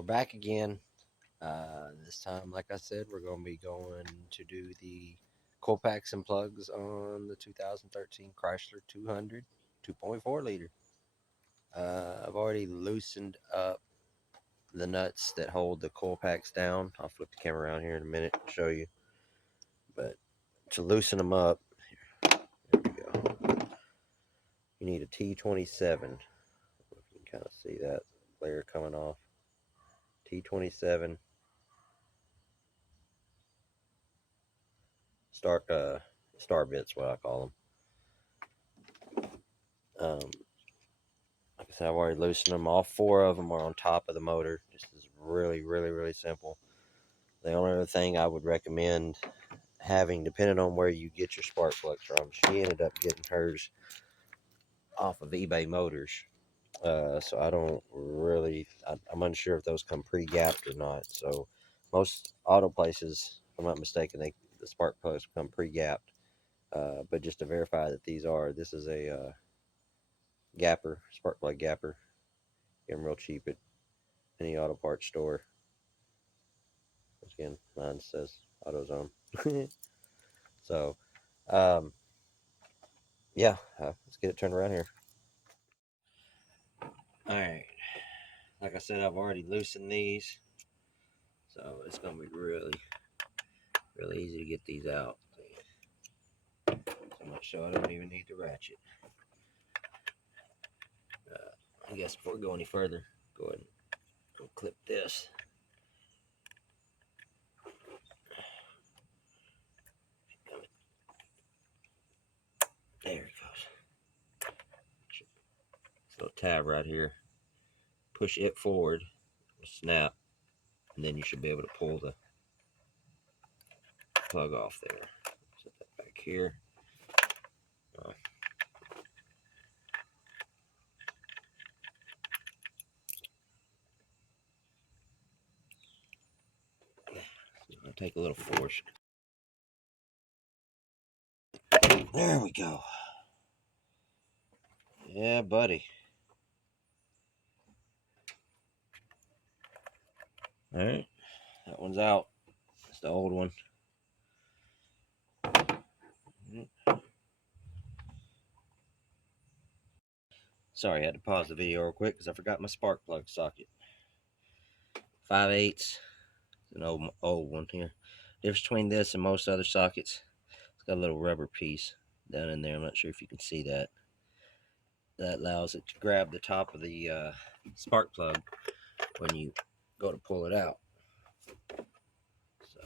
We're back again. This time, like I said, we're going to be going to do the Coil Packs and plugs on the 2013 Chrysler 200 2.4 liter. I've already loosened up the nuts that hold the coil packs down. I'll flip the camera around here in a minute and show you. But to loosen them up, there we go. You need a T27. You can kind of see that layer coming off. T27 star bits, what I call them. Like I said, I've already loosened them. All four of them are on top of the motor. This is really simple. The only other thing I would recommend having, depending on where you get your spark plugs from, she ended up getting hers off of eBay Motors. So I don't really, I'm unsure if those come pre-gapped or not. So most auto places, if I'm not mistaken, the spark plugs come pre-gapped. But just to verify that this is a gapper, spark plug gapper. Get them real cheap at any auto parts store. Again, mine says AutoZone. So, yeah, let's get it turned around here. All right, like I said, I've already loosened these, so it's gonna be really easy to get these out. So much so I don't even need the ratchet. I guess before we go any further, go ahead and go clip this. There it goes. This little tab right here. Push it forward, snap, and then you should be able to pull the plug off there. Set that back here. I'll take a little force. There we go. Yeah, buddy. All right, that one's out. It's the old one. Sorry, I had to pause the video real quick because I forgot my spark plug socket. 5/8, an old one here. Difference between this and most other sockets, it's got a little rubber piece down in there. I'm not sure if you can see that. That allows it to grab the top of the spark plug when you go to pull it out. So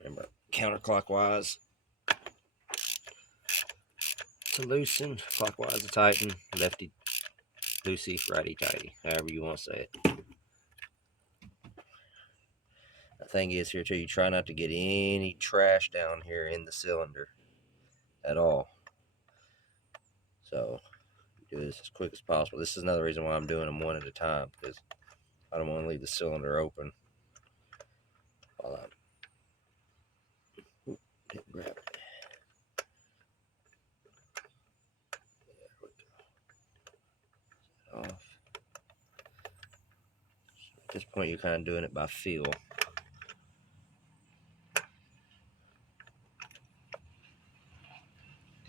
remember, counterclockwise to loosen, clockwise to tighten, lefty loosey, righty tighty, however you want to say it. The thing is here too, you try not to get any trash down here in the cylinder at all. So do this as quick as possible. This is another reason why I'm doing them one at a time, because I don't want to leave the cylinder open while I'm didn't grab it. There we go. Off. So at this point, you're kind of doing it by feel.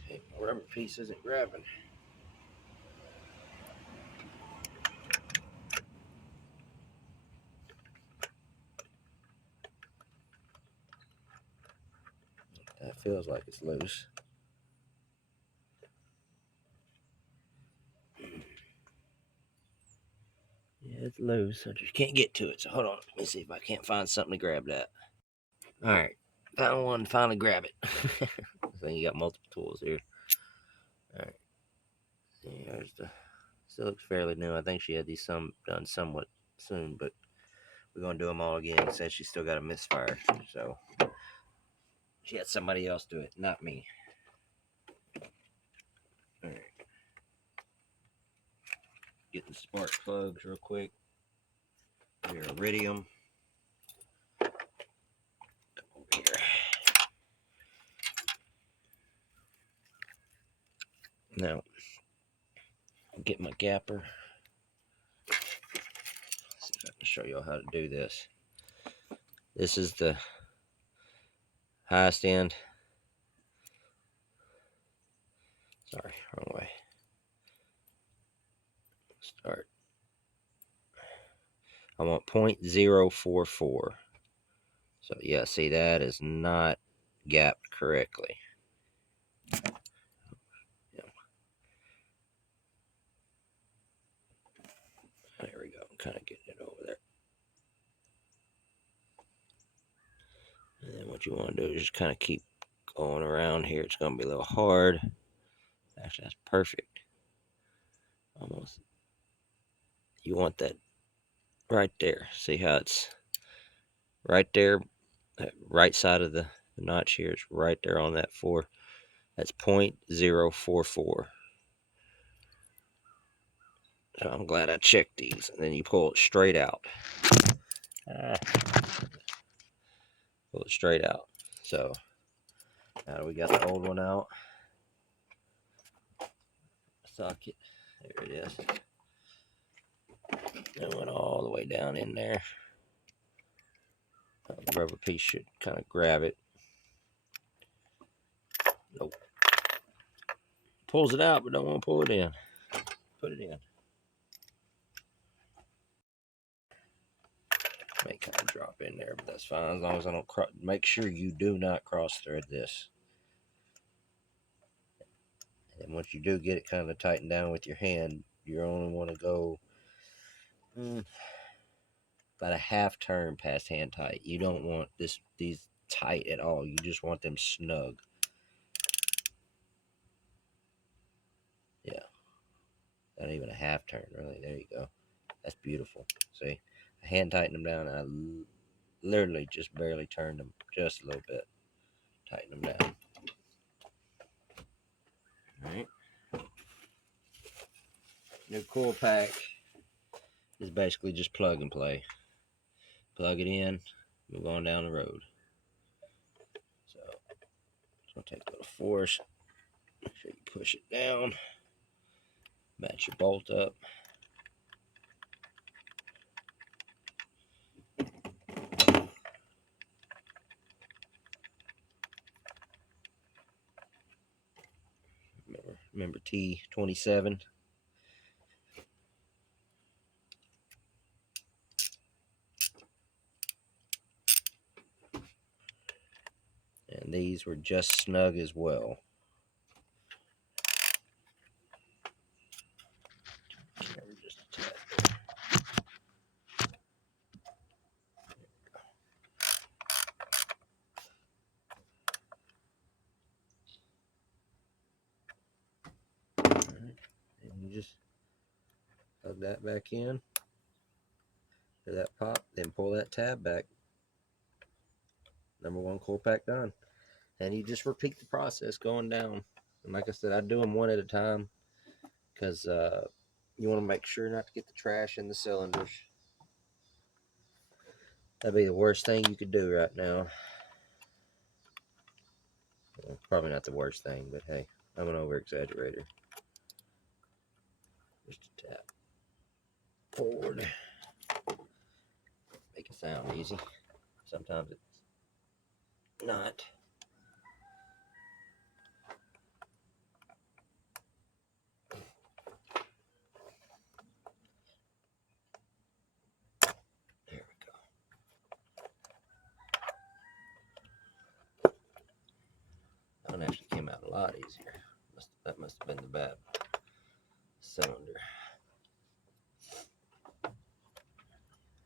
Okay, my rubber piece isn't grabbing. That feels like it's loose. Yeah, it's loose. I just can't get to it. So hold on. Let me see if I can't find something to grab that. All right. Found one. Finally grab it. So you got multiple tools here. All right. There's the. Still looks fairly new. I think she had these done somewhat soon, but we're gonna do them all again. It says she's still got a misfire, so she had somebody else do it, not me. All right. Get the spark plugs real quick. They're iridium. Over here. Now, get my gapper. show y'all how to do this. This is the highest end. Sorry, wrong way. Start. I want 0.044. So yeah, see, that is not gapped correctly. Yeah. There we go. I'm kind of getting it over there. And then what you want to do is just kind of keep going around here. It's going to be a little hard. Actually, that's perfect. Almost. You want that right there. See how it's right there? That right side of the notch here is right there on that 4. That's 0.044. So I'm glad I checked these. And then you pull it straight out. Pull it straight out. So now we got the old one out. Socket. There it is. It went all the way down in there. The rubber piece should kind of grab it. Nope. Pulls it out, but don't want to pull it in. Put it in. May kind of drop in there, but that's fine as long as I don't cross. Make sure you do not cross thread this. And once you do get it kind of tightened down with your hand, you only want to go about a half turn past hand tight. You don't want these tight at all. You just want them snug. Yeah. Not even a half turn, really. There you go. That's beautiful. See? I hand tighten them down, and I literally just barely turned them just a little bit. Tighten them down. Alright. New coil pack is basically just plug and play. Plug it in, move on down the road. So, it's going to take a little force. Make sure you push it down. Match your bolt up. Remember T27. And these were just snug as well. Just a tad. Alright. And you just plug that back in. Do that pop, then pull that tab back. Number 1 coil pack done. And you just repeat the process going down. And like I said, I do them one at a time because you want to make sure not to get the trash in the cylinders. That'd be the worst thing you could do right now. Well, probably not the worst thing, but hey, I'm an over-exaggerator. Just a tap forward. Make it sound easy. Sometimes it's not. There we go. That one actually came out a lot easier. That must have been the bad cylinder.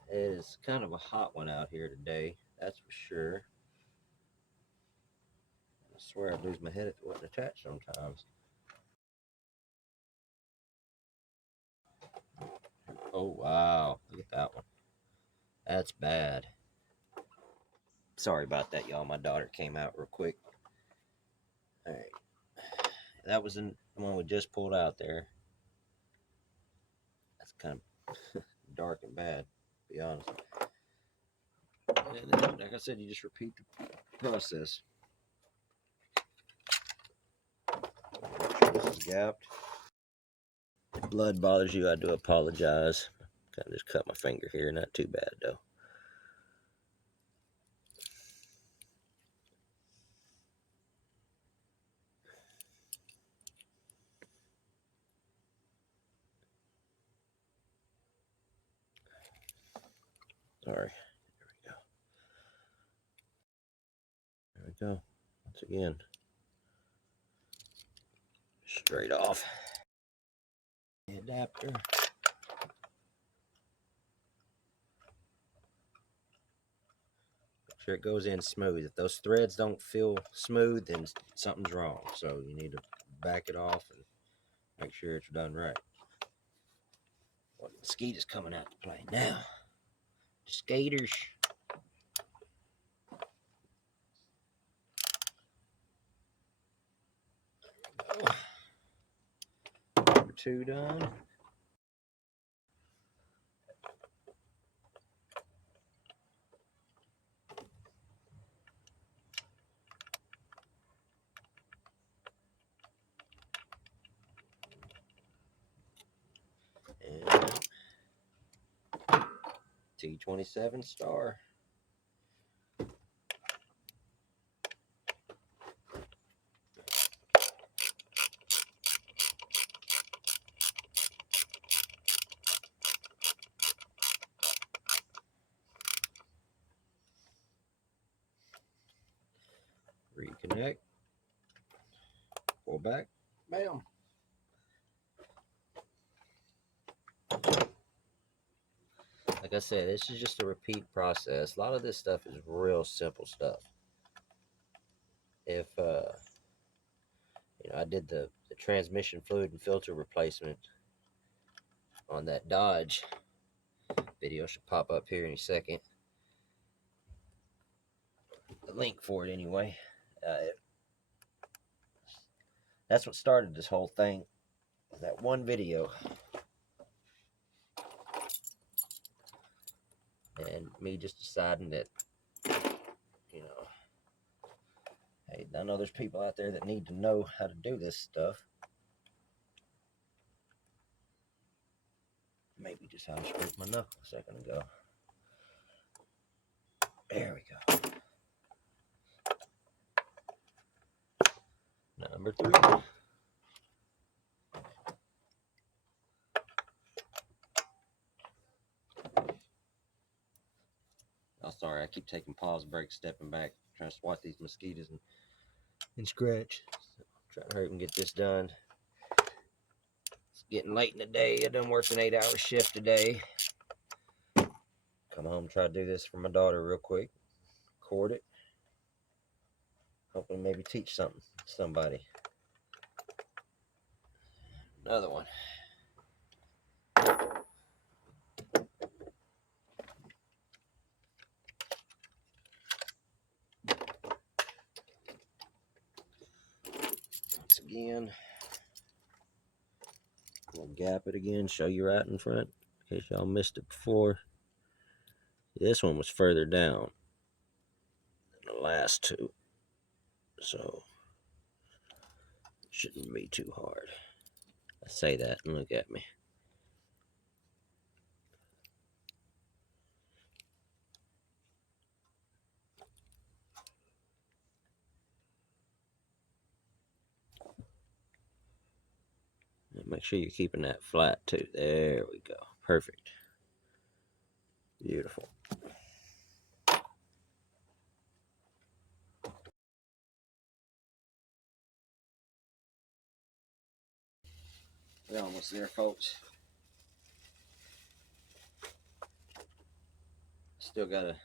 It is kind of a hot one out here today, that's for sure. I swear I'd lose my head if it wasn't attached sometimes. Oh, wow. Look at that one. That's bad. Sorry about that, y'all. My daughter came out real quick. All right. That was the one we just pulled out there. That's kind of dark and bad, to be honest. And then, like I said, you just repeat the process. This is gapped. If blood bothers you, I do apologize. Kind of just cut my finger here, not too bad though. Sorry. There we go. Once again, straight off. The adapter. Make sure it goes in smooth. If those threads don't feel smooth, then something's wrong. So you need to back it off and make sure it's done right. Well, the mosquitoes coming out to play now. Skaters. Number 2 done. And T27 star. Reconnect. Pull back. Bam. Like I said, this is just a repeat process. A lot of this stuff is real simple stuff. If you know, I did the transmission fluid and filter replacement on that Dodge. Video should pop up here in a second. The link for it anyway. That's what started this whole thing. That one video. And me just deciding that, you know, hey, I know there's people out there that need to know how to do this stuff. Maybe just how I scraped my knuckle a second ago. There we go. Number 3. Oh, sorry, I keep taking pause breaks, stepping back, trying to swat these mosquitoes and scratch. So, trying to hurry up and get this done. It's getting late in the day. I done worked an 8-hour shift today. Come home, try to do this for my daughter real quick. Record it. Hopefully maybe teach something to somebody. Another one. Once again, we'll gap it again, show you right in front, in case y'all missed it before. This one was further down than the last 2, so it shouldn't be too hard. I say that and look at me. Make sure you're keeping that flat too. There we go. Perfect. Beautiful. We're almost there, folks. Still gotta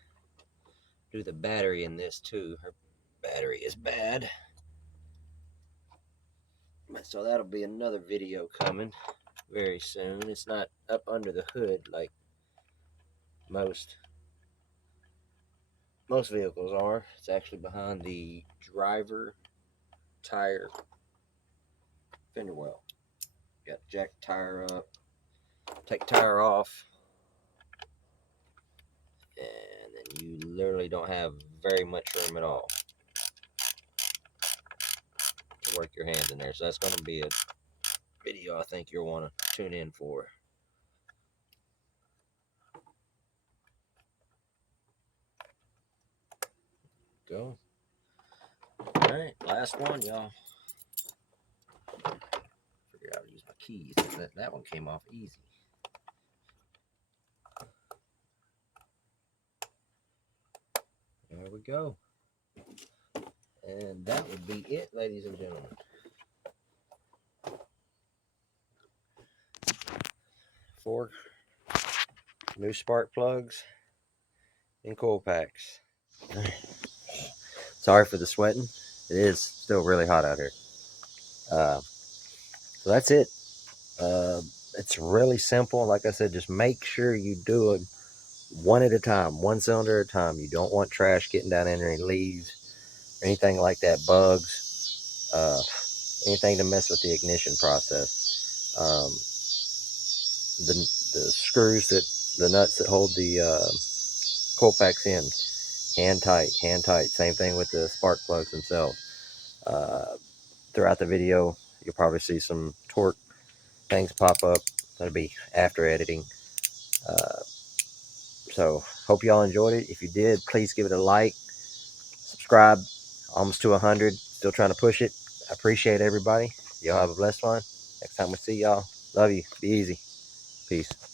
do the battery in this too. Her battery is bad. So that'll be another video coming very soon. It's not up under the hood like most vehicles are. It's actually behind the driver tire fender well. Got to jack the tire up, take the tire off, and then you literally don't have very much room at all to work your hands in there. So that's going to be a video I think you'll want to tune in for. go. All right, last one, y'all. Figure out how to use my keys. That one came off easy. There we go. And that would be it, ladies and gentlemen. 4 new spark plugs and coil packs. Sorry for the sweating. It is still really hot out here. So that's it. It's really simple. Like I said, just make sure you do it one at a time, one cylinder at a time. You don't want trash getting down in there, any leaves, or anything like that, bugs, anything to mess with the ignition process. The screws the nuts that hold the coil packs in, hand tight. Same thing with the spark plugs themselves. Throughout the video, you'll probably see some torque things pop up. That'll be after editing. So hope y'all enjoyed it. If you did, please give it a like, subscribe. Almost to 100. Still trying to push it. I appreciate everybody. Y'all have a blessed one. Next time we see y'all, love you. Be easy. Peace.